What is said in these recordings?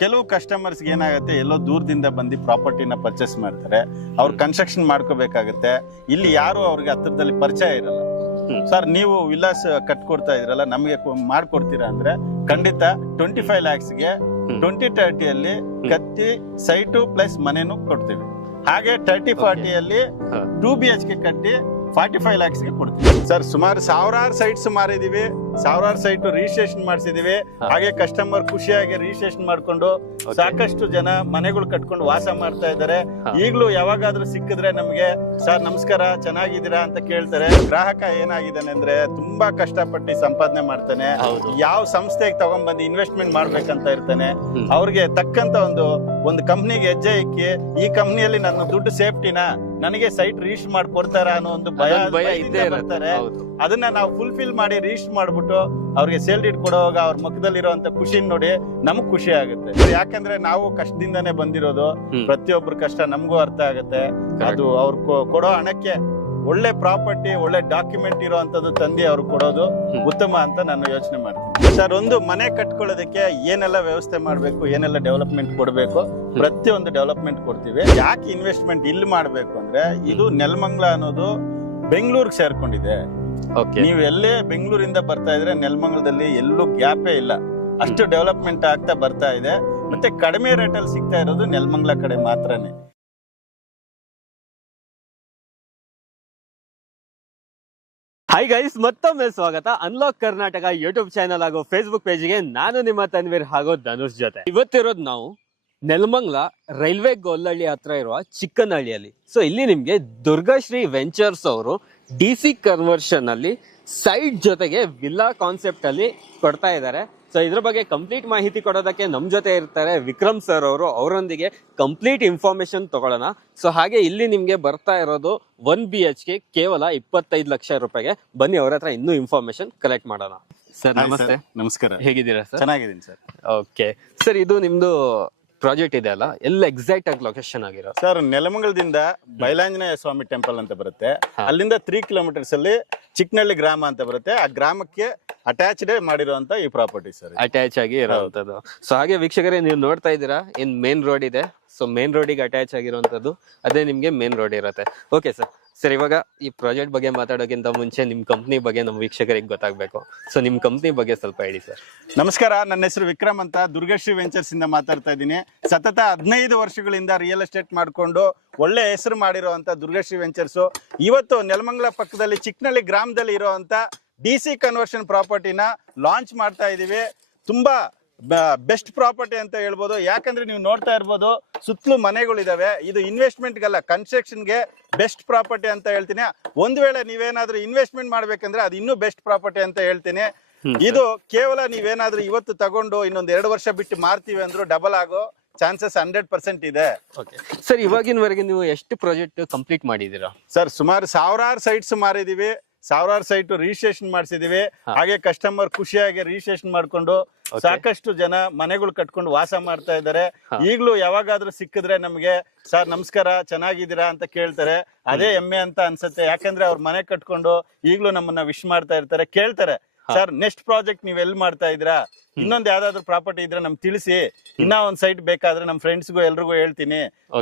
ಕೆಲವು ಕಸ್ಟಮರ್ಸ್ ಏನಾಗುತ್ತೆ ಎಲ್ಲೋ ದೂರದಿಂದ ಬಂದು ಪ್ರಾಪರ್ಟಿನ ಪರ್ಚೇಸ್ ಮಾಡ್ತಾರೆ. ಅವ್ರು ಕನ್ಸ್ಟ್ರಕ್ಷನ್ ಮಾಡ್ಕೋಬೇಕಾಗತ್ತೆ. ಇಲ್ಲಿ ಯಾರು ಅವ್ರಿಗೆ ಹತ್ರದಲ್ಲಿ ಪರಿಚಯ ಇರಲ್ಲ. ಸರ್ ನೀವು ವಿಲಾಸ್ ಕಟ್ಕೊಡ್ತಾ ಇದ್ರಲ್ಲ ನಮಗೆ ಮಾಡ್ಕೊಡ್ತೀರಾ ಅಂದ್ರೆ ಖಂಡಿತ ಟ್ವೆಂಟಿ ಫೈವ್ ಲ್ಯಾಕ್ಸ್ಗೆ. ಟ್ವೆಂಟಿ ತರ್ಟಿಯಲ್ಲಿ ಕತ್ತಿ ಸೈಟು ಪ್ಲಸ್ ಮನೆನೂ ಕೊಡ್ತೀವಿ. ಹಾಗೆ ತರ್ಟಿ ಫಾರ್ಟಿಯಲ್ಲಿ. ಟೂ ಬಿ ಎಚ್ ಕೆ ಕಟ್ಟಿ ಫಾರ್ಟಿ ಫೈವ್ ಲ್ಯಾಕ್ಸ್ಗೆ ಕೊಡ್ತೀವಿ. ಸರ್ ಸುಮಾರು ಸಾವಿರಾರು ಸೈಟ್ಸ್ ಮಾರಿದೀವಿ. ಸಾವಿರಾರು ಸೈಟ್ ರಿಜಿಸ್ಟ್ರೇಷನ್ ಮಾಡಿಸಿದೀವಿ. ಹಾಗೆ ಕಸ್ಟಮರ್ ಖುಷಿಯಾಗಿ ರಿಜಿಸ್ಟ್ರೇಷನ್ ಮಾಡ್ಕೊಂಡು ಸಾಕಷ್ಟು ಜನ ಮನೆಗಳು ಕಟ್ಕೊಂಡು ವಾಸ ಮಾಡ್ತಾ ಇದ್ದಾರೆ. ಈಗಲೂ ಯಾವಾಗಾದ್ರೂ ಸಿಕ್ಕಿದ್ರೆ ನಮಗೆ ಸರ್ ನಮಸ್ಕಾರ ಚೆನ್ನಾಗಿದ್ದೀರಾ? ಅಂತ ಕೇಳ್ತಾರೆ. ಗ್ರಾಹಕ ಏನಾಗಿದ್ದಾನೆ ಅಂದ್ರೆ ತುಂಬಾ ಕಷ್ಟಪಟ್ಟು ಸಂಪಾದನೆ ಮಾಡ್ತಾನೆ. ಯಾವ ಸಂಸ್ಥೆಗೆ ತಗೊಂಡ್ಬಂದು ಇನ್ವೆಸ್ಟ್ಮೆಂಟ್ ಮಾಡ್ಬೇಕಂತ ಇರ್ತಾನೆ. ಅವ್ರಿಗೆ ತಕ್ಕಂತ ಒಂದು ಒಂದು ಕಂಪ್ನಿಗೆ ಹೆಜ್ಜೆ ಇಕ್ಕಿ ಈ ಕಂಪ್ನಿಯಲ್ಲಿ ನನ್ನ ದುಡ್ಡು ಸೇಫ್ಟಿನ? ನನಗೆ ಸೈಟ್ ರೀಚ್ ಮಾಡಿ ಕೊಡ್ತಾರ ಅನ್ನೋ ಒಂದು ಭಯ ಭಯ ಇದ್ದೇ ಇರುತ್ತೆ. ಬರ್ತಾರೆ. ಅದನ್ನ ನಾವು ಫುಲ್ಫಿಲ್ ಮಾಡಿ ರೀಚ್ ಮಾಡ್ಬಿಟ್ಟು ಅವ್ರಿಗೆ ಸೇಲ್ ಡೀಟ್ ಕೊಡೋವಾಗ ಅವ್ರ ಮುಖದಲ್ಲಿರುವಂತ ಖುಷಿ ನೋಡಿ ನಮಗ್ ಖುಷಿ ಆಗುತ್ತೆ. ಯಾಕಂದ್ರೆ ನಾವು ಕಷ್ಟದಿಂದಾನೇ ಬಂದಿರೋದು. ಪ್ರತಿಯೊಬ್ಬರ ಕಷ್ಟ ನಮಗೂ ಅರ್ಥ ಆಗುತ್ತೆ. ಅದು ಅವ್ರು ಕೊಡೋ ಹಣಕ್ಕೆ ಒಳ್ಳೆ ಪ್ರಾಪರ್ಟಿ ಒಳ್ಳೆ ಡಾಕ್ಯುಮೆಂಟ್ ಇರುವಂತದ್ದು ತಂದೆ ಅವ್ರು ಕೊಡೋದು ಉತ್ತಮ ಅಂತ ನಾನು ಯೋಚನೆ ಮಾಡ್ತೀನಿ. ಸರ್ ಒಂದು ಮನೆ ಕಟ್ಕೊಳ್ಳೋದಕ್ಕೆ ಏನೆಲ್ಲ ವ್ಯವಸ್ಥೆ ಮಾಡಬೇಕು ಏನೆಲ್ಲ ಡೆವಲಪ್ಮೆಂಟ್ ಕೊಡಬೇಕು ಪ್ರತಿಯೊಂದು ಡೆವಲಪ್ಮೆಂಟ್ ಕೊಡ್ತೀವಿ. ಯಾಕೆ ಇನ್ವೆಸ್ಟ್ಮೆಂಟ್ ಇಲ್ಲಿ ಮಾಡಬೇಕು ಅಂದ್ರೆ ಇದು ನೆಲಮಂಗ್ಲ ಅನ್ನೋದು ಬೆಂಗಳೂರಿಗೆ ಸೇರ್ಕೊಂಡಿದೆ. ಓಕೆ. ನೀವು ಎಲ್ಲೇ ಬೆಂಗಳೂರಿಂದ ಬರ್ತಾ ಇದ್ರೆ ನೆಲಮಂಗ್ಲದಲ್ಲಿ ಎಲ್ಲೂ ಗ್ಯಾಪೇ ಇಲ್ಲ. ಅಷ್ಟು ಡೆವಲಪ್ಮೆಂಟ್ ಆಗ್ತಾ ಬರ್ತಾ ಇದೆ. ಮತ್ತೆ ಕಡಿಮೆ ರೇಟಲ್ಲಿ ಸಿಗ್ತಾ ಇರೋದು ನೆಲಮಂಗ್ಲ ಕಡೆ ಮಾತ್ರನೇ. ಹಾಯ್ ಗೈಸ್ ಮತ್ತೊಮ್ಮೆ ಸ್ವಾಗತ. ಅನ್ಲಾಕ್ ಕರ್ನಾಟಕ ಯೂಟ್ಯೂಬ್ ಚಾನಲ್ ಹಾಗೂ ಫೇಸ್ಬುಕ್ ಪೇಜ್ಗೆ ನಾನು ನಿಮ್ಮ ತನ್ವೀರ್ ಹಾಗೂ ಧನುಷ್ ಜೊತೆ. ಇವತ್ತಿರೋದು ನಾವು ನೆಲಮಂಗ್ಲ ರೈಲ್ವೆ ಗೊಲ್ಲಹಳ್ಳಿ ಹತ್ರ ಇರುವ ಚಿಕ್ಕನಹಳ್ಳಿಯಲ್ಲಿ. ಸೊ ಇಲ್ಲಿ ನಿಮ್ಗೆ ದುರ್ಗಾಶ್ರೀ ವೆಂಚರ್ಸ್ ಅವರು ಡಿ ಸಿ ಕನ್ವರ್ಷನ್ ಅಲ್ಲಿ ಸೈಟ್ ಜೊತೆಗೆ ವಿಲ್ಲಾ ಕಾನ್ಸೆಪ್ಟ್ ಅಲ್ಲಿ ಕೊಡ್ತಾ ಇದ್ದಾರೆ. ಸೊ ಇದ್ರ ಬಗ್ಗೆ ಕಂಪ್ಲೀಟ್ ಮಾಹಿತಿ ಕೊಡೋದಕ್ಕೆ ನಮ್ ಜೊತೆ ಇರ್ತಾರೆ ವಿಕ್ರಮ್ ಸರ್ ಅವರು. ಅವರೊಂದಿಗೆ ಕಂಪ್ಲೀಟ್ ಇನ್ಫಾರ್ಮೇಶನ್ ತಗೊಳ್ಳೋಣ. ಸೊ ಹಾಗೆ ಇಲ್ಲಿ ನಿಮ್ಗೆ ಬರ್ತಾ ಇರೋದು ಒನ್ ಬಿ ಎಚ್ ಕೆ ಕೇವಲ ಇಪ್ಪತ್ತೈದು ಲಕ್ಷ ರೂಪಾಯಿಗೆ. ಬನ್ನಿ ಅವ್ರ ಹತ್ರ ಇನ್ನೂ ಇನ್ಫಾರ್ಮೇಶನ್ ಕಲೆಕ್ಟ್ ಮಾಡೋಣ. ಸರ್ ನಮಸ್ತೆ. ನಮಸ್ಕಾರ. ಹೇಗಿದ್ದೀರಾ ಸರ್ ಚೆನ್ನಾಗಿದ್ದೀನಿ ಸರ್ ಓಕೆ ಸರ್ ಇದು ನಿಮ್ದು ಪ್ರಾಜೆಕ್ಟ್ ಇದೆ ಅಲ್ಲ ಎಲ್ಲ ಎಕ್ಸಾಕ್ಟ್ ಆಗಿ ಲೊಕೇಶನ್ ಆಗಿರೋ. ಸರ್ ನೆಲಮಂಗಲದಿಂದ ಬೈಲಾಂಜನೇಯ ಸ್ವಾಮಿ ಟೆಂಪಲ್ ಅಂತ ಬರುತ್ತೆ. ಅಲ್ಲಿಂದ ತ್ರೀ ಕಿಲೋಮೀಟರ್ಸ್ ಅಲ್ಲಿ ಚಿಕ್ಕನಹಳ್ಳಿ ಗ್ರಾಮ ಅಂತ ಬರುತ್ತೆ. ಆ ಗ್ರಾಮಕ್ಕೆ ಅಟ್ಯಾಚ್ಡ್ ಮಾಡಿರುವಂತ ಈ ಪ್ರಾಪರ್ಟಿ ಸರ್ ಅಟ್ಯಾಚ್ ಆಗಿ ಇರೋವಂಥದ್ದು ಸೊ ಹಾಗೆ ವೀಕ್ಷಕರೇ ನೀವು ನೋಡ್ತಾ ಇದ್ದೀರಾ ಏನ್ ಮೇನ್ ರೋಡ್ ಇದೆ. ಸೊ ಮೇನ್ ರೋಡಿಗೆ ಅಟ್ಯಾಚ್ ಆಗಿರುವಂಥದ್ದು ಅದೇ ನಿಮ್ಗೆ ಮೇನ್ ರೋಡ್ ಇರುತ್ತೆ. ಓಕೆ ಸರ್ ಸರ್, ಇವಾಗ ಈ ಪ್ರಾಜೆಕ್ಟ್ ಬಗ್ಗೆ ಮಾತಾಡೋಕ್ಕಿಂತ ಮುಂಚೆ ನಿಮ್ಮ ಕಂಪ್ನಿ ಬಗ್ಗೆ ನಮ್ಮ ವೀಕ್ಷಕರಿಗೆ ಗೊತ್ತಾಗಬೇಕು. ಸೊ ನಿಮ್ಮ ಕಂಪ್ನಿ ಬಗ್ಗೆ ಸ್ವಲ್ಪ ಹೇಳಿ ಸರ್. ನಮಸ್ಕಾರ, ನನ್ನ ಹೆಸರು ವಿಕ್ರಮ್ ಅಂತ ದುರ್ಗಶ್ರೀ ವೆಂಚರ್ಸ್ ಇಂದ ಮಾತಾಡ್ತಾ ಇದ್ದೀನಿ. ಸತತ ಹದಿನೈದು ವರ್ಷಗಳಿಂದ ರಿಯಲ್ ಎಸ್ಟೇಟ್ ಮಾಡಿಕೊಂಡು ಒಳ್ಳೆ ಹೆಸರು ಮಾಡಿರುವಂತ ದುರ್ಗಶ್ರೀ ವೆಂಚರ್ಸು. ಇವತ್ತು ನೆಲಮಂಗಲ ಪಕ್ಕದಲ್ಲಿ ಚಿಕ್ಕನಹಳ್ಳಿ ಗ್ರಾಮದಲ್ಲಿ ಇರುವಂತ ಡಿ ಸಿ ಕನ್ವರ್ಷನ್ ಪ್ರಾಪರ್ಟಿನ ಲಾಂಚ್ ಮಾಡ್ತಾ ಇದ್ದೀವಿ ತುಂಬಾ ಬೆಸ್ಟ್ ಪ್ರಾಪರ್ಟಿ ಅಂತ ಹೇಳ್ಬೋದು. ಯಾಕಂದ್ರೆ ನೀವು ನೋಡ್ತಾ ಇರ್ಬೋದು ಸುತ್ತಲೂ ಮನೆಗಳಿದಾವೆ. ಇದು ಇನ್ವೆಸ್ಟ್ಮೆಂಟ್ಗಲ್ಲ ಕನ್ಸ್ಟ್ರಕ್ಷನ್ಗೆ ಬೆಸ್ಟ್ ಪ್ರಾಪರ್ಟಿ ಅಂತ ಹೇಳ್ತೀನಿ. ಒಂದ್ ವೇಳೆ ನೀವೇನಾದ್ರೂ ಇನ್ವೆಸ್ಟ್ಮೆಂಟ್ ಮಾಡ್ಬೇಕಂದ್ರೆ ಅದು ಇನ್ನೂ ಬೆಸ್ಟ್ ಪ್ರಾಪರ್ಟಿ ಅಂತ ಹೇಳ್ತೀನಿ. ಇದು ಕೇವಲ ನೀವೇನಾದ್ರೂ ಇವತ್ತು ತಗೊಂಡು ಇನ್ನೊಂದ್ ಎರಡು ವರ್ಷ ಬಿಟ್ಟು ಮಾರ್ತೀವಿ ಅಂದ್ರೂ ಡಬಲ್ ಆಗೋ ಚಾನ್ಸಸ್ ಹಂಡ್ರೆಡ್ ಪರ್ಸೆಂಟ್ ಇದೆ. ಓಕೆ ಸರ್ ಇವಾಗಿನವರೆಗೆ ನೀವು ಎಷ್ಟು ಪ್ರಾಜೆಕ್ಟ್ ಕಂಪ್ಲೀಟ್ ಮಾಡಿದ್ದೀರಾ? ಸರ್ ಸುಮಾರು ಸಾವಿರಾರು ಸೈಟ್ಸ್ ಮಾರಿದೀವಿ. ಸಾವಿರಾರು ಸೈಟ್ ರಿಜಿಸ್ಟ್ರೇಷನ್ ಮಾಡಿಸಿದೀವಿ. ಹಾಗೆ ಕಸ್ಟಮರ್ ಖುಷಿಯಾಗಿ ರಿಜಿಸ್ಟ್ರೇಷನ್ ಮಾಡ್ಕೊಂಡು ಸಾಕಷ್ಟು ಜನ ಮನೆಗಳು ಕಟ್ಕೊಂಡು ವಾಸ ಮಾಡ್ತಾ ಇದ್ದಾರೆ. ಈಗಲೂ ಯಾವಾಗಾದ್ರೂ ಸಿಕ್ಕಿದ್ರೆ ನಮ್ಗೆ ಸರ್ ನಮಸ್ಕಾರ ಚೆನ್ನಾಗಿದ್ದೀರಾ? ಅಂತ ಕೇಳ್ತಾರೆ. ಅದೇ ಹೆಮ್ಮೆ ಅಂತ ಅನ್ಸುತ್ತೆ. ಯಾಕಂದ್ರೆ ಅವ್ರ ಮನೆ ಕಟ್ಕೊಂಡು ಈಗಲೂ ನಮ್ಮನ್ನ ವಿಶ್ ಮಾಡ್ತಾ ಇರ್ತಾರೆ. ಕೇಳ್ತಾರೆ. ಸರ್ ನೆಕ್ಸ್ಟ್ ಪ್ರಾಜೆಕ್ಟ್ ನೀವ್ ಎಲ್ಲಿ ಮಾಡ್ತಾ ಇದ್ರಾ ಇನ್ನೊಂದ್ ಯಾವ್ದಾದ್ರು ಪ್ರಾಪರ್ಟಿ ಇದ್ರೆ ನಮ್ಗೆ ತಿಳಿಸಿ. ಇನ್ನ ಒಂದ್ ಸೈಟ್ ಬೇಕಾದ್ರೆ ನಮ್ ಫ್ರೆಂಡ್ಸ್ಗೂ ಎಲ್ರಿಗೂ ಹೇಳ್ತೀನಿ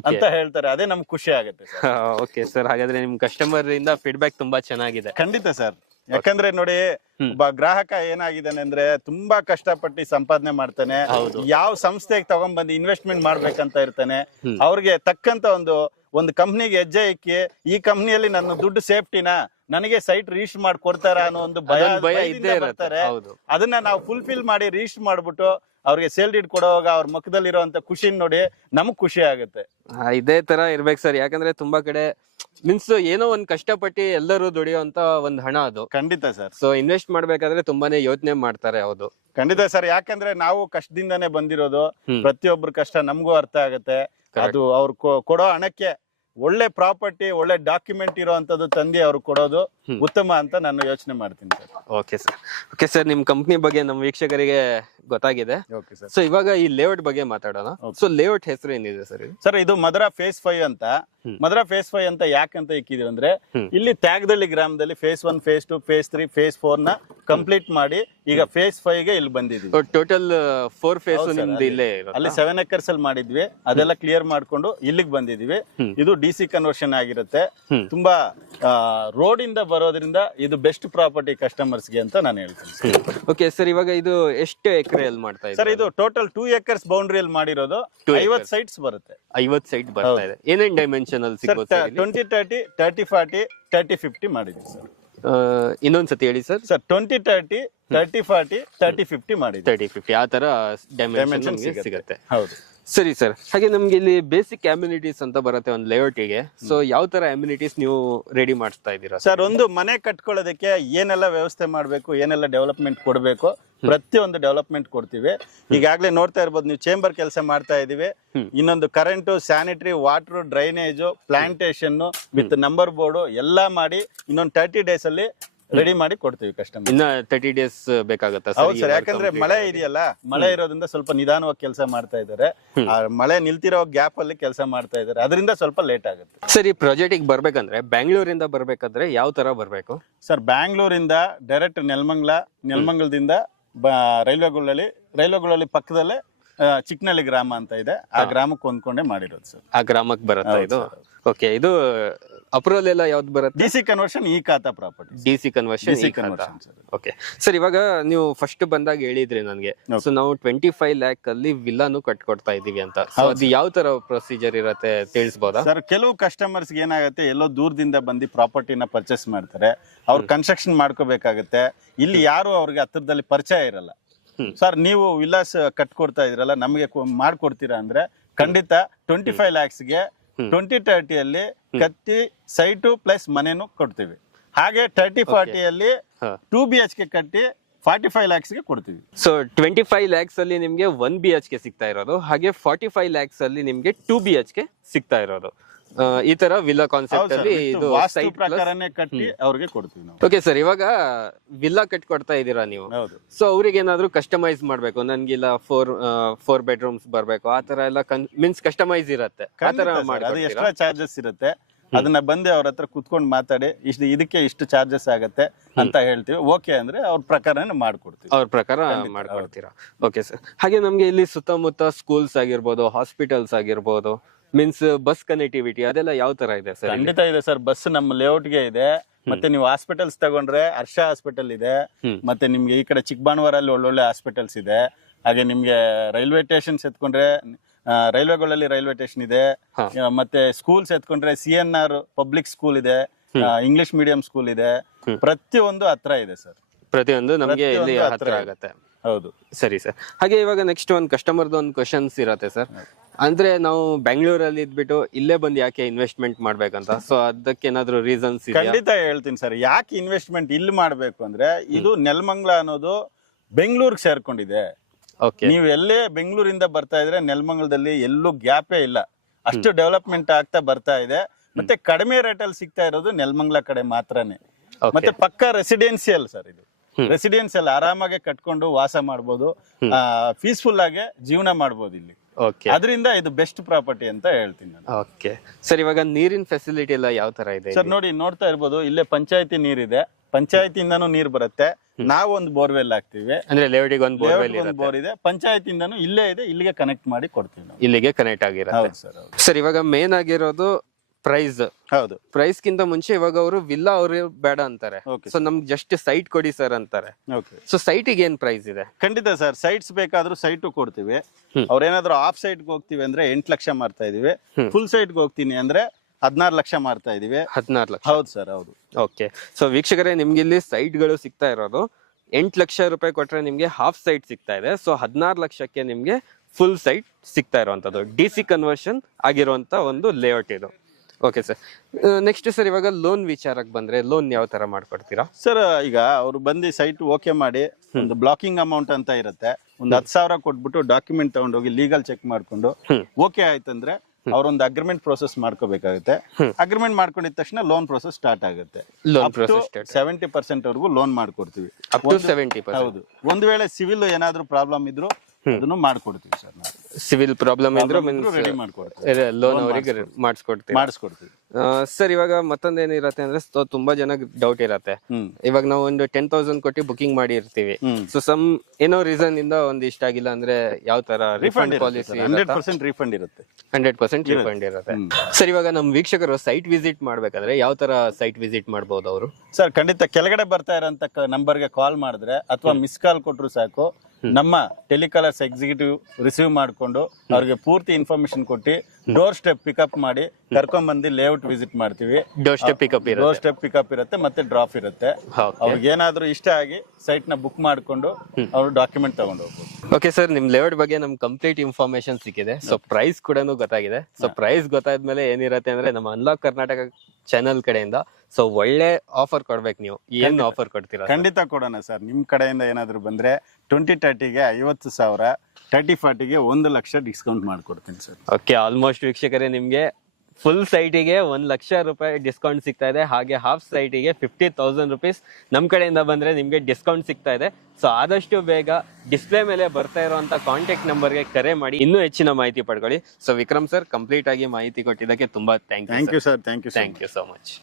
ಅಂತ ಹೇಳ್ತಾರೆ. ಅದೇ ನಮ್ಗೆ ಖುಷಿ ಆಗುತ್ತೆ ಸರ್ ಓಕೆ ಸರ್ ಹಾಗಾದ್ರೆ ನಿಮ್ ಕಸ್ಟಮರ್ ಇಂದ ಫೀಡ್ಬ್ಯಾಕ್ ತುಂಬಾ ಚೆನ್ನಾಗಿದೆ. ಖಂಡಿತ ಸರ್ ಯಾಕಂದ್ರೆ ನೋಡಿ ಒಬ್ಬ ಗ್ರಾಹಕ ಏನಾಗಿದ್ದಾನೆ ಅಂದ್ರೆ ತುಂಬಾ ಕಷ್ಟಪಟ್ಟು ಸಂಪಾದನೆ ಮಾಡ್ತಾನೆ. ಹೌದು. ಯಾವ ಸಂಸ್ಥೆಗೆ ತಗೊಂಡ್ಬಂದು ಇನ್ವೆಸ್ಟ್ಮೆಂಟ್ ಮಾಡ್ಬೇಕಂತ ಇರ್ತಾನೆ. ಅವ್ರಿಗೆ ತಕ್ಕಂತ ಒಂದು ಒಂದು ಕಂಪ್ನಿಗೆ ಹೆಜ್ಜೆ ಇಕ್ಕಿ ಈ ಕಂಪ್ನಿಯಲ್ಲಿ ನನ್ನ ದುಡ್ಡು ಸೇಫ್ಟಿನ ನನಗೆ ಸೈಟ್ ರೀಚ್ ಮಾಡಿ ಕೊಡ್ತಾರ ಅನ್ನೋ ಒಂದು ಭಯ ಅದೊಂದ್ ಭಯ ಭಯದಿಂದ ಇದ್ದೇ ಇರುತ್ತೆ. ಬರ್ತಾರೆ. ಹೌದು. ಅದನ್ನ ನಾವು ಫುಲ್ಫಿಲ್ ಮಾಡಿ ರೀಚ್ ಮಾಡ್ಬಿಟ್ಟು ಅವ್ರಿಗೆ ಸೇಲ್ ಡೀಟ್ ಕೊಡುವಾಗ ಅವ್ರ ಮುಖದಲ್ಲಿರುವಂತ ಖುಷಿ ನೋಡಿ ನಮಗ್ ಖುಷಿ ಆಗುತ್ತೆ. ಆ, ಇದೇ ತರ ಇರ್ಬೇಕು ಸರ್. ಯಾಕಂದ್ರೆ ತುಂಬಾ ಕಡೆ ಮೀನ್ಸ್ ಏನೋ ಒಂದ್ ಕಷ್ಟಪಟ್ಟು ಎಲ್ಲರೂ ದುಡಿಯುವಂತ ಒಂದ್ ಹಣ ಅದು. ಖಂಡಿತ ಸರ್. ಸೊ ಇನ್ವೆಸ್ಟ್ ಮಾಡ್ಬೇಕಾದ್ರೆ ತುಂಬಾನೇ ಯೋಚನೆ ಮಾಡ್ತಾರೆ ಹೌದು. ಖಂಡಿತ ಸರ್. ಯಾಕಂದ್ರೆ ನಾವು ಕಷ್ಟದಿಂದಾನೇ ಬಂದಿರೋದು. ಹ್ಮ್. ಪ್ರತಿಯೊಬ್ಬರ ಕಷ್ಟ ನಮಗೂ ಅರ್ಥ ಆಗುತ್ತೆ. ಅದು ಅವ್ರು ಕೊ- ಕೊಡೋ ಹಣಕ್ಕೆ ಒಳ್ಳೆ ಪ್ರಾಪರ್ಟಿ ಒಳ್ಳೆ ಡಾಕ್ಯುಮೆಂಟ್ ಇರುವಂತದ್ದು ತಂದಿ ಅವ್ರು ಕೊಡೋದು. ಉತ್ತಮ ಅಂತ ನಾನು ಯೋಚನೆ ಮಾಡ್ತೀನಿ sir. Okay sir okay sir ನಿಮ್ ಕಂಪ್ನಿ ಬಗ್ಗೆ ನಮ್ಮ ವೀಕ್ಷಕರಿಗೆ ಗೊತ್ತಾಗಿದೆ. ಓಕೆ ಸರ್ ಸೊ ಇವಾಗ ಈ ಲೇಔಟ್ ಬಗ್ಗೆ ಮಾತಾಡೋಣ. ಸೊ ಲೇಔಟ್ ಹೆಸರು ಏನಿದೆ ಸರ್ ಸರ್ ಇದು ಮದ್ರಾ ಫೇಸ್ ಫೈವ್ ಅಂತ. ಮದ್ರಾ ಫೇಸ್ ಫೈವ್ ಅಂತ ಯಾಕಂತ ಇಕ್ಕಿದೀವಿ ಅಂದ್ರೆ ಇಲ್ಲಿ ತ್ಯಾಗದಳ್ಳಿ ಗ್ರಾಮದಲ್ಲಿ phase one phase two phase three phase ಫೋರ್ನ complete ಮಾಡಿ ಈಗ ಫೇಸ್ ಫೈವ್ಗೆ ಇಲ್ಲಿ ಬಂದಿದ್ವಿ ಟೋಟಲ್ ಫೋರ್ ಫೇಸ್ ನಿಮ್ದು ಅಲ್ಲಿ- ಇಲ್ಲೇ ಅಲ್ಲಿ ಸೆವೆನ್ ಎಕರ್ಸ್ ಅಲ್ಲಿ ಮಾಡಿದ್ವಿ. ಅದೆಲ್ಲ ಕ್ಲಿಯರ್ ಮಾಡ್ಕೊಂಡು ಇಲ್ಲಿಗೆ ಬಂದಿದ್ವಿ ಇದು ಡಿ ಸಿ ಕನ್ವರ್ಷನ್ ಆಗಿರುತ್ತೆ. ತುಂಬಾ ರೋಡ್ ಇಂದ ಬರೋದ್ರಿಂದ ಇದು ಬೆಸ್ಟ್ ಪ್ರಾಪರ್ಟಿ ಕಸ್ಟಮರ್ಸ್ಗೆ ಅಂತ ನಾನು ಹೇಳ್ತೀನಿ. ಓಕೆ ಸರ್ ಇವಾಗ ಇದು ಎಷ್ಟು ಎಕರೆಯಲ್ಲಿ ಮಾಡ್ತಾ ಸರ್ ಇದು ಟೋಟಲ್ ಟೂ ಎಕರ್ಸ್ ಬೌಂಡ್ರಿಯಲ್ಲಿ ಮಾಡಿರೋದು Two ಐವತ್ acres. ಸೈಟ್ಸ್ ಬರುತ್ತೆ. ಐವತ್ ಸೈಟ್ ಬರ್ತಾ ಇದೆ. ಏನೇನ್ ಡೈಮೆನ್ಷನ್ ಅಲ್ಲಿ ಸರ್ ಸಿಗ್ಬೋದು ಸರ್ ಇಲ್ಲಿ? Twenty thirty thirty forty thirty fifty ಮಾಡಿದ್ವಿ ಸರ್ ಆ, ಇನ್ನೊಂದ್ಸತಿ ಹೇಳಿ sir sir twenty thirty thirty forty thirty fifty ಮಾಡಿ ತರ್ಟಿ ಫಿಫ್ಟಿ ಆ ತರ ಡೈಮೆನ್ಷನ್ Dimension ಸಿಗುತ್ತೆ. ಸಿಗುತ್ತೆ. ಹೌದು. ಸರಿ ಸರ್. ಹಾಗೆ ನಮ್ಗೆ ಇಲ್ಲಿ ಬೇಸಿಕ್ ಅಮ್ಯುನಿಟೀಸ್ ಅಂತ ಬರುತ್ತೆ ಒಂದು ಲೇಔಟಿಗೆ ಸೊ ಯಾವ ತರ ಅಮ್ಯುನಿಟೀಸ್ ನೀವು ರೆಡಿ ಮಾಡಿಸ್ತಾ ಇದ್ದೀರಾ ಸರ್? ಒಂದು ಮನೆ ಕಟ್ಕೊಳ್ಳೋದಕ್ಕೆ ಏನೆಲ್ಲ ವ್ಯವಸ್ಥೆ ಮಾಡಬೇಕು ಏನೆಲ್ಲ ಡೆವಲಪ್ಮೆಂಟ್ ಕೊಡಬೇಕು ಪ್ರತಿಯೊಂದು ಡೆವಲಪ್ಮೆಂಟ್ ಕೊಡ್ತೀವಿ. ಈಗಾಗಲೇ ನೋಡ್ತಾ ಇರ್ಬೋದು ನೀವು ಚೇಂಬರ್ ಕೆಲಸ ಮಾಡ್ತಾ ಇದೀವಿ. ಇನ್ನೊಂದು current sanitary water drainage plantation with number board ಎಲ್ಲ ಮಾಡಿ ಇನ್ನೊಂದು ತರ್ಟಿ ಡೇಸ್ ಅಲ್ಲಿ ರೆಡಿ ಮಾಡಿ ಕೊಡ್ತೀವಿ ಕಸ್ಟಮರ್ ಇನ್ನ ತರ್ಟಿ ಡೇಸ್ ಬೇಕಾಗುತ್ತೆ ಹೌದು ಸರ್ ಯಾಕಂದ್ರೆ ಮಳೆ ಇದೆಯಲ್ಲ ಮಳೆ ಇರೋದ್ರಿಂದ ಸ್ವಲ್ಪ ನಿಧಾನವಾಗಿ ಕೆಲಸ ಮಾಡ್ತಾ ಇದ್ದಾರೆ. ಆ ಮಳೆ ನಿಲ್ತಿರೋ ಗ್ಯಾಪ್ ಅಲ್ಲಿ ಕೆಲಸ ಮಾಡ್ತಾ ಇದ್ದಾರೆ. ಅದರಿಂದ ಸ್ವಲ್ಪ ಲೇಟ್ ಆಗುತ್ತೆ. ಸರ್ ಈ ಪ್ರಾಜೆಕ್ಟಿಗೆ ಬರ್ಬೇಕಂದ್ರೆ ಬ್ಯಾಂಗ್ಳೂರಿಂದ ಬರ್ಬೇಕಾದ್ರೆ ಯಾವ ತರ ಬರ್ಬೇಕು? ಸರ್ ಬ್ಯಾಂಗ್ಳೂರಿಂದ ಡೈರೆಕ್ಟ್ ನೆಲಮಂಗ್ಲ ನೆಲಮಂಗಲದಿಂದ ರೈಲ್ವೆ ಗುಳ್ಳಲ್ಲಿ ರೈಲ್ವೆ ಗುಳ್ಳಲ್ಲಿ ಪಕ್ಕದಲ್ಲೇ ಆ, ಚಿಕ್ಕನಳ್ಳಿ ಗ್ರಾಮ ಅಂತ ಇದೆ. ಆ ಗ್ರಾಮಕ್ಕೆ ಹೊಂದ್ಕೊಂಡೆ ಮಾಡಿರೋದು ಸರ್. ಆ ಗ್ರಾಮಕ್ಕೆ ಬರುತ್ತೆ ಇದು? ಓಕೆ ಇದು ಅಪ್ರೂವಲ್ ಎಲ್ಲ ಯಾವ್ದು ಬರುತ್ತೆ? D C conversion E khata property D C conversion C conversion okay. Sir ಇವಾಗ ನೀವು ಫಸ್ಟ್ ಬಂದಾಗ ಹೇಳಿದ್ರಿ ನನಗೆ. ಸೊ ನಾವು ಟ್ವೆಂಟಿ ಫೈವ್ ಲ್ಯಾಕ್ ಅಲ್ಲಿ ವಿಲ್ಲಾನು ಕಟ್ಕೊಡ್ತಾ ಇದೀವಿ ಅಂತ. ಸೊ ಅದು ಯಾವ ತರ ಪ್ರೊಸೀಜರ್ ಇರತ್ತೆ ತಿಳಿಸ್ಬೋದಾ? ಸರ್ ಕೆಲವು ಕಸ್ಟಮರ್ಸ್ ಏನಾಗುತ್ತೆ ಎಲ್ಲೋ ದೂರದಿಂದ ಬಂದು ಪ್ರಾಪರ್ಟಿನ ಪರ್ಚೇಸ್ ಮಾಡ್ತಾರೆ. ಅವ್ರ ಕನ್ಸ್ಟ್ರಕ್ಷನ್ ಮಾಡ್ಕೋಬೇಕಾಗತ್ತೆ. ಇಲ್ಲಿ ಯಾರು ಅವ್ರಿಗೆ ಹತ್ತಿರದಲ್ಲಿ ಪರಿಚಯ ಇರಲ್ಲ. ಹ್ಮ್. ಸರ್ ನೀವು ವಿಲಾಸ್ ಕಟ್ಕೊಡ್ತಾ ಇದ್ರಲ್ಲ ನಮಗೆ ಮಾಡ್ಕೊಡ್ತೀರಾ ಅಂದ್ರೆ ಖಂಡಿತ ಟ್ವೆಂಟಿ ಫೈವ್ ಲ್ಯಾಕ್ಸ್ಗೆ ಹ್ಮ್. ಟ್ವೆಂಟಿ ತರ್ಟಿಯಲ್ಲಿ ಕತ್ತಿ ಸೈಟು ಪ್ಲಸ್ ಮನೆನೂ ಕೊಡ್ತೀವಿ. ಹಾಗೆ ತರ್ಟಿ ಫಾರ್ಟಿಯಲ್ಲಿ. ಟೂ ಬಿ ಎಚ್ ಕೆ ಕಟ್ಟಿ ಫಾರ್ಟಿ ಫೈವ್ ಲ್ಯಾಕ್ಸ್ಗೆ ಕೊಡ್ತೀವಿ. ಸೊ ಟ್ವೆಂಟಿ ಫೈವ್ ಲ್ಯಾಕ್ಸ್ ಅಲ್ಲಿ ನಿಮಗೆ ಒನ್ ಬಿ ಎಚ್ ಕೆ ಸಿಗ್ತಾ ಇರೋದು ಹಾಗೆ ಫಾರ್ಟಿ ಫೈವ್ ಲ್ಯಾಕ್ಸ್ ಅಲ್ಲಿ ನಿಮಗೆ ಟೂ ಬಿ ಎಚ್ ಕೆ ಸಿಗ್ತಾ ಇರೋದು. ಈ ತರ ವಿಲ್ಲಾ ಕಾನ್ಸೆಪ್ಟ್ ಅಲ್ಲಿ ಇದು ವಾಸ್ತು ಸೈಟ್ ಪ್ರಕಾರನೇ ಕಟ್ಟಿ ಅವ್ರಿಗೆ ಕೊಡ್ತೀವಿ ನಾವು. ಓಕೆ ಸರ್ ಇವಾಗ ವಿಲ್ಲಾ ಕಟ್ಕೊಡ್ತಾ ಇದ್ದೀರಾ ನೀವು? ಹೌದು. ಸೊ ಅವ್ರಿಗೆ ಏನಾದ್ರು ಕಸ್ಟಮೈಸ್ ಮಾಡ್ಬೇಕು ನನ್ಗಿಲ್ಲ ಫೋರ್ ಫೋರ್ ಬೆಡ್ರೂಮ್ಸ್ ಬರ್ಬೇಕು ಆ ತರ ಎಲ್ಲ ಮೀನ್ಸ್ ಕಸ್ಟಮೈಸ್ ಇರತ್ತೆ. ಆ ತರ. ಅದು ಮಾಡಿ ಎಕ್ಸ್ಟ್ರಾ ಚಾರ್ಜಸ್ ಇರುತ್ತೆ. ಅದನ್ನ ಬಂದೆ ಅವ್ರ ಹತ್ರ ಕುತ್ಕೊಂಡು ಮಾತಾಡಿ ಇಷ್ಟು ಇದಕ್ಕೆ ಇಷ್ಟು ಚಾರ್ಜಸ್ ಆಗತ್ತೆ ಅಂತ ಹೇಳ್ತೀವಿ. ಓಕೆ ಅಂದ್ರೆ ಅವ್ರ ಪ್ರಕಾರನೇ ಮಾಡ್ಕೊಡ್ತೀವಿ. ಅವ್ರ ಪ್ರಕಾರ ಮಾಡ್ಕೊಡ್ತೀರಾ? ಓಕೆ ಸರ್ ಹಾಗೆ ನಮ್ಗೆ ಇಲ್ಲಿ ಸುತ್ತಮುತ್ತ ಸ್ಕೂಲ್ಸ್ ಆಗಿರ್ಬೋದು ಹಾಸ್ಪಿಟಲ್ಸ್ ಆಗಿರ್ಬೋದು ಮೀನ್ಸ್ ಬಸ್ ಕನೆಕ್ಟಿವಿಟಿ ಅದೆಲ್ಲ ಯಾವ ತರ ಇದೆ ಸರ್ ಖಂಡಿತ ಇದೆ ಸರ್. ಬಸ್ ನಮ್ಮ ಲೇಔಟ್ಗೆ ಇದೆ. ಮತ್ತೆ ನೀವು ಹಾಸ್ಪಿಟಲ್ಸ್ ತಗೊಂಡ್ರೆ ಹರ್ಷ ಹಾಸ್ಪಿಟಲ್ ಇದೆ. ಹ್ಮ್. ಮತ್ತೆ ನಿಮ್ಗೆ ಈ ಕಡೆ ಚಿಕ್ಕಬಾಣವರಲ್ಲಿ ಒಳ್ಳೊಳ್ಳೆ ಹಾಸ್ಪಿಟಲ್ಸ್ ಇದೆ. ಹಾಗೆ ನಿಮ್ಗೆ ರೈಲ್ವೆ ಸ್ಟೇಷನ್ಸ್ ಎತ್ಕೊಂಡ್ರೆ ರೈಲ್ವೆಗಳಲ್ಲಿ ರೈಲ್ವೆ ಸ್ಟೇಷನ್ ಇದೆ. ಹಾ. ಆ, ಮತ್ತೆ schools ಎತ್ಕೊಂಡ್ರೆ C N R public school ಇದೆ. ಇಂಗ್ಲಿಷ್ ಮೀಡಿಯಂ ಸ್ಕೂಲ್ ಇದೆ. ಹ್ಮ್. ಪ್ರತಿಯೊಂದು ಹತ್ರ ಇದೆ ಸರ್. ಪ್ರತಿಯೊಂದು ನಮಗೆ ಇಲ್ಲಿ ಹತ್ರ ಆಗುತ್ತೆ ಆಗತ್ತೆ. ಹೌದು. ಸರಿ ಸರ್. ಹಾಗೆ ಇವಾಗ ನೆಕ್ಸ್ಟ್ ಒಂದು ಕಸ್ಟಮರ್ದು ಒಂದು ಕ್ವಶನ್ಸ್ ಇರತ್ತೆ ಸರ್. ಅಂದ್ರೆ ನಾವು ಬೆಂಗಳೂರಲ್ಲಿ ಇದ್ಬಿಟ್ಟು ಇಲ್ಲೇ ಬಂದು ಯಾಕೆ ಇನ್ವೆಸ್ಟ್ಮೆಂಟ್ ಮಾಡ್ಬೇಕಂತ? ಸೊ ಅದಕ್ಕೆ ಏನಾದ್ರು ರೀಸನ್ಸ್ ಖಂಡಿತ ಹೇಳ್ತೀನಿ ಸರ್. ಯಾಕೆ ಇನ್ವೆಸ್ಟ್ಮೆಂಟ್ ಇಲ್ಲಿ ಮಾಡ್ಬೇಕು ಅಂದ್ರೆ ಇದು ನೆಲಮಂಗ್ಲ ಅನ್ನೋದು ಬೆಂಗಳೂರಿಗೆ ಸೇರ್ಕೊಂಡಿದೆ. ನೀವು ಎಲ್ಲೇ ಬೆಂಗಳೂರಿಂದ ಬರ್ತಾ ಇದ್ರೆ ನೆಲಮಂಗ್ಲದಲ್ಲಿ ಎಲ್ಲೂ ಗ್ಯಾಪೇ ಇಲ್ಲ. ಅಷ್ಟು ಡೆವಲಪ್ಮೆಂಟ್ ಆಗ್ತಾ ಬರ್ತಾ ಇದೆ. ಮತ್ತೆ ಕಡಿಮೆ ರೇಟಲ್ಲಿ ಸಿಗ್ತಾ ಇರೋದು ನೆಲಮಂಗ್ಲ ಕಡೆ ಮಾತ್ರನೇ. ಮತ್ತೆ ಪಕ್ಕ ರೆಸಿಡೆನ್ಸಿಯಲ್ ಸರ್ ಇದು. ರೆಸಿಡೆನ್ಸಿಯಲ್ ಆರಾಮಾಗಿ ಕಟ್ಕೊಂಡು ವಾಸ ಮಾಡ್ಬೋದು. ಪೀಸ್ಫುಲ್ ಆಗಿ ಜೀವನ ಮಾಡ್ಬೋದು ಇಲ್ಲಿ. ಓಕೆ ಅದರಿಂದ ಇದು ಬೆಸ್ಟ್ ಪ್ರಾಪರ್ಟಿ ಅಂತ ಹೇಳ್ತೀನಿ ನಾನು. ಓಕೆ ಸರ್ ಇವಾಗ ನೀರಿನ ಫೆಸಿಲಿಟಿ ಎಲ್ಲ ಯಾವ ತರ ಇದೆ ಸರ್ ನೋಡಿ ನೋಡ್ತಾ ಇರ್ಬೋದು ಇಲ್ಲೇ ಪಂಚಾಯತಿ ನೀರಿದೆ. ಪಂಚಾಯತಿಯಿಂದನೂ ನೀರ್ ಬರುತ್ತೆ. ನಾವೊಂದು ಒಂದು ಬೋರ್ವೆಲ್ ಹಾಕ್ತಿವಿ. ಅಂದ್ರೆ ಲೇವಡಿಗೆ ಒಂದು ಬೋರ್ವೆಲ್ ಒಂದು ಬೋರ್ ಇದೆ. ಪಂಚಾಯತಿಯಿಂದನೂ ಇಲ್ಲೇ ಇದೆ ಇಲ್ಲಿಗೆ ಕನೆಕ್ಟ್ ಮಾಡಿ ಕೊಡ್ತೀವಿ ನಾವು. ಇಲ್ಲಿಗೆ ಕನೆಕ್ಟ್ ಆಗಿರೋದು ಹೌದು ಸರ್ ಹೌದು. ಸರ್ ಇವಾಗ ಮೇನ್ ಆಗಿರೋದು ಪ್ರೈಸ್. ಹೌದು. ಪ್ರೈಸ್ ಕಿಂತ ಮುಂಚೆ ಇವಾಗ ಅವರು ವಿಲ್ಲಾ ಅವರು ಬೇಡ ಅಂತಾರೆ. Okay. ಸೊ ನಮ್ಗೆ ಜಸ್ಟ್ ಸೈಟ್ ಕೊಡಿ ಸರ್ ಅಂತಾರೆ. ಓಕೆ ಸೊ ಸೈಟಿಗೆ ಏನ್ ಪ್ರೈಸ್ ಇದೆ? ಖಂಡಿತ ಸರ್ ಸೈಟ್ಸ್ ಬೇಕಾದ್ರೂ ಸೈಟು ಕೊಡ್ತೀವಿ. ಹ್ಮ್. ಅವ್ರೇನಾದ್ರೂ ಆಫ್ ಸೈಟ್ಗೆ ಹೋಗ್ತೀವಿ ಅಂದ್ರೆ ಎಂಟು ಲಕ್ಷ ಮಾಡ್ತಾ ಇದೀವಿ. ಹ್ಮ್. ಫುಲ್ ಸೈಟ್ಗೆ ಹೋಗ್ತೀನಿ ಅಂದ್ರೆ ಹದಿನಾರು ಲಕ್ಷ ಮಾಡ್ತಾ ಇದೀವಿ. ಹದಿನಾರು ಲಕ್ಷ. ಹೌದು ಸರ್ ಹೌದು. ಓಕೆ ಸೊ ವೀಕ್ಷಕರೇ ನಿಮ್ಗೆ ಇಲ್ಲಿ site ಗಳು ಸಿಗ್ತಾ ಇರೋದು. ಎಂಟು ಲಕ್ಷ ರೂಪಾಯಿ ಕೊಟ್ರೆ ನಿಮ್ಗೆ ಹಾಫ್ ಸೈಟ್ ಸಿಗ್ತಾ ಇದೆ. ಸೊ ಹದಿನಾರು ಲಕ್ಷಕ್ಕೆ ನಿಮ್ಗೆ ಫುಲ್ ಸೈಟ್ ಸಿಗ್ತಾ ಇರುವಂತದ್ದು. ಡಿ ಸಿ ಕನ್ವರ್ಷನ್ ಆಗಿರುವಂತ ಒಂದು ಲೇಔಟ್ ಇದು. ಓಕೆ ಸರ್ ನೆಕ್ಸ್ಟ್ ಸರ್ ಇವಾಗ ಲೋನ್ ವಿಚಾರಕ್ಕೆ ಬಂದ್ರೆ ಲೋನ್ ಯಾವ ತರ ಮಾಡ್ಕೊಡ್ತೀರಾ? ಸರ್ ಈಗ ಅವ್ರು ಬಂದು ಸೈಟ್ ಓಕೆ ಮಾಡಿ ಒಂದು ಬ್ಲಾಕಿಂಗ್ ಅಮೌಂಟ್ ಅಂತ ಇರುತ್ತೆ. ಒಂದು ಹತ್ತು ಸಾವಿರ ಕೊಟ್ಬಿಟ್ಟು ಡಾಕ್ಯುಮೆಂಟ್ ತಗೊಂಡೋಗಿ ಲೀಗಲ್ ಚೆಕ್ ಮಾಡ್ಕೊಂಡು. ಓಕೆ ಆಯ್ತಂದ್ರೆ ಅವ್ರೊಂದು ಅಗ್ರಿಮೆಂಟ್ ಪ್ರೋಸೆಸ್ ಮಾಡ್ಕೋಬೇಕಾಗುತ್ತೆ. ಅಗ್ರಿಮೆಂಟ್ ಮಾಡ್ಕೊಂಡಿದ ತಕ್ಷಣ ಲೋನ್ ಪ್ರೋಸೆಸ್ ಸ್ಟಾರ್ಟ್ ಆಗುತ್ತೆ. ಲೋನ್ ಪ್ರೊಸೆಸ್ ಸೆವೆಂಟಿ ಪರ್ಸೆಂಟ್ ವರೆಗೂ ಲೋನ್ ಮಾಡ್ಕೊಡ್ತೀವಿ. ಹೌದು. ಒಂದು ವೇಳೆ ಸಿವಿಲ್ ಏನಾದ್ರೂ ಪ್ರಾಬ್ಲಮ್ ಇದ್ರು ಅದನ್ನು ಮಾಡ್ಕೊಡ್ತೀವಿ ಸರ್ ನಾವು. ಸಿವಿಲ್ ಪ್ರಾಬ್ಲಮ್ ಇದ್ರು ಮೀನ್ಸ್ ರೆಡಿ ಮಾಡ್ಕೊಡ್ತೀವಿ. ಲೋನ್ ಅವರಿಗೆ ಮಾಡಿಸ್ಕೊಡ್ತೀವಿ. ಮಾಡಿಸ್ಕೊಡ್ತೀವಿ. ಸರ್ ಇವಾಗ ಮತ್ತೊಂದ್ ಏನಿರತ್ತೆ ಅಂದ್ರೆ so ತುಂಬಾ ಜನ ಡೌಟ್ ಇರತ್ತೆ. ಇವಾಗ ನಾವು ಒಂದು ಟೆನ್ ತೌಸಂಡ್ ಕೊಟ್ಟು ಬುಕಿಂಗ್ ಮಾಡಿ ಇರ್ತೀವಿ ಸೊ ಸಮ್ ಏನೋ ರೀಸನ್ ಇಂದ ಒಂದ್ ಇಷ್ಟ ಆಗಿಲ್ಲ ಅಂದ್ರೆ ಯಾವ ತರ refund policy hundred percent refund ಇರುತ್ತೆ. ಹಂಡ್ರೆಡ್ ಪರ್ಸೆಂಟ್ ರಿಫಂಡ್ ಇರುತ್ತೆ. ಸರ್ ಇವಾಗ ನಮ್ ವೀಕ್ಷಕರು ಸೈಟ್ ವಿಸಿಟ್ ಮಾಡ್ಬೇಕಾದ್ರೆ ಯಾವ ತರ ಸೈಟ್ ವಿಸಿಟ್ ಮಾಡ್ಬೋದು ಅವರು? ಸರ್ ಖಂಡಿತ ಕೆಳಗಡೆ ಬರ್ತಾ ಇರೋಂತ ನಂಬರ್ಗೆ ಕಾಲ್ ಮಾಡಿದ್ರೆ ಅಥವಾ ಮಿಸ್ ಕಾಲ್ ಕೊಟ್ರು ಸಾಕು. ನಮ್ಮ ಟೆಲಿಕಲರ್ಸ್ ಎಕ್ಸಿಕ್ಯೂಟಿವ್ ರಿಸೀವ್ ಮಾಡ್ಕೊಂಡು ಅವ್ರಿಗೆ ಪೂರ್ತಿ ಇನ್ಫಾರ್ಮೇಶನ್ ಕೊಟ್ಟು ಡೋರ್ ಸ್ಟೆಪ್ ಪಿಕಪ್ ಮಾಡಿ ಕರ್ಕೊಂಡ್ ಬಂದು ಲೇಔಟ್ ವಿಸಿಟ್ ಮಾಡ್ತೀವಿ. ಡೋರ್ ಸ್ಟೆಪ್ ಪಿಕಪ್ ಇರುತ್ತೆ. ಡೋರ್ ಸ್ಟೆಪ್ ಪಿಕಪ್ ಇರುತ್ತೆ ಮತ್ತೆ ಡ್ರಾಪ್ ಇರುತ್ತೆ. ಅವ್ರಿಗೆ ಏನಾದ್ರೂ ಇಷ್ಟ ಆಗಿ ಸೈಟ್ನ ಬುಕ್ ಮಾಡ್ಕೊಂಡು ಅವ್ರು ಡಾಕ್ಯುಮೆಂಟ್ ತಗೊಂಡು ಹೋಗ್ಬೋದು. ಓಕೆ ಸರ್ ನಿಮ್ ಲೇಔಟ್ ಬಗ್ಗೆ ನಮ್ ಕಂಪ್ಲೀಟ್ ಇನ್ಫಾರ್ಮೇಶನ್ ಸಿಕ್ಕಿದೆ. ಸೊ ಪ್ರೈಸ್ ಕೂಡ ಗೊತ್ತಾಗಿದೆ. ಸೊ ಪ್ರೈಸ್ ಗೊತ್ತಾದ್ಮೇಲೆ ಏನಿರತ್ತೆ ಅಂದ್ರೆ ನಮ್ಮ ಅನ್ಲಾಕ್ ಕರ್ನಾಟಕ ಚಾನಲ್ ಕಡೆಯಿಂದ ಸೊ ಒಳ್ಳೆ ಆಫರ್ ಕೊಡ್ಬೇಕು ನೀವು. ಏನ್ ಆಫರ್ ಕೊಡ್ತೀರಾ ಖಂಡಿತ ಕೊಡೋಣ ಸರ್ ನಿಮ್ ಕಡೆಯಿಂದ ಏನಾದ್ರು ಬಂದ್ರೆ ಟ್ವೆಂಟಿ ತರ್ಟಿಗೆ ಐವತ್ತು ಸಾವಿರ ತರ್ಟಿ ಫಾರ್ಟಿಗೆ ಒಂದು ಲಕ್ಷ ಡಿಸ್ಕೌಂಟ್ ಮಾಡ್ಕೊಡ್ತೀನಿ ಸರ್ ಓಕೆ ಆಲ್ಮೋಸ್ಟ್ ವೀಕ್ಷಕರೇ ನಿಮ್ಗೆ ಫುಲ್ ಸೈಟಿಗೆ ಒಂದು ಲಕ್ಷ ರೂಪಾಯಿ ಡಿಸ್ಕೌಂಟ್ ಸಿಗ್ತಾ ಇದೆ. ಹಾಗೆ ಹಾಫ್ ಸೈಟಿಗೆ ಫಿಫ್ಟಿ ತೌಸಂಡ್ ರುಪೀಸ್ ನಮ್ ಕಡೆಯಿಂದ ಬಂದ್ರೆ ನಿಮಗೆ ಡಿಸ್ಕೌಂಟ್ ಸಿಗ್ತಾ ಇದೆ. ಸೊ ಆದಷ್ಟು ಬೇಗ ಡಿಸ್ಪ್ಲೇ ಮೇಲೆ ಬರ್ತಾ ಇರುವಂತ ಕಾಂಟ್ಯಾಕ್ಟ್ ನಂಬರ್ಗೆ ಕರೆ ಮಾಡಿ. ಇನ್ನೂ ಹೆಚ್ಚಿನ ಮಾಹಿತಿ ಪಡ್ಕೊಳ್ಳಿ. ಸೊ ವಿಕ್ರಮ್ ಸರ್ ಕಂಪ್ಲೀಟ್ ಆಗಿ ಮಾಹಿತಿ ಕೊಟ್ಟಿದ್ದಕ್ಕೆ ತುಂಬಾ thank you thank you sir thank you thank you so much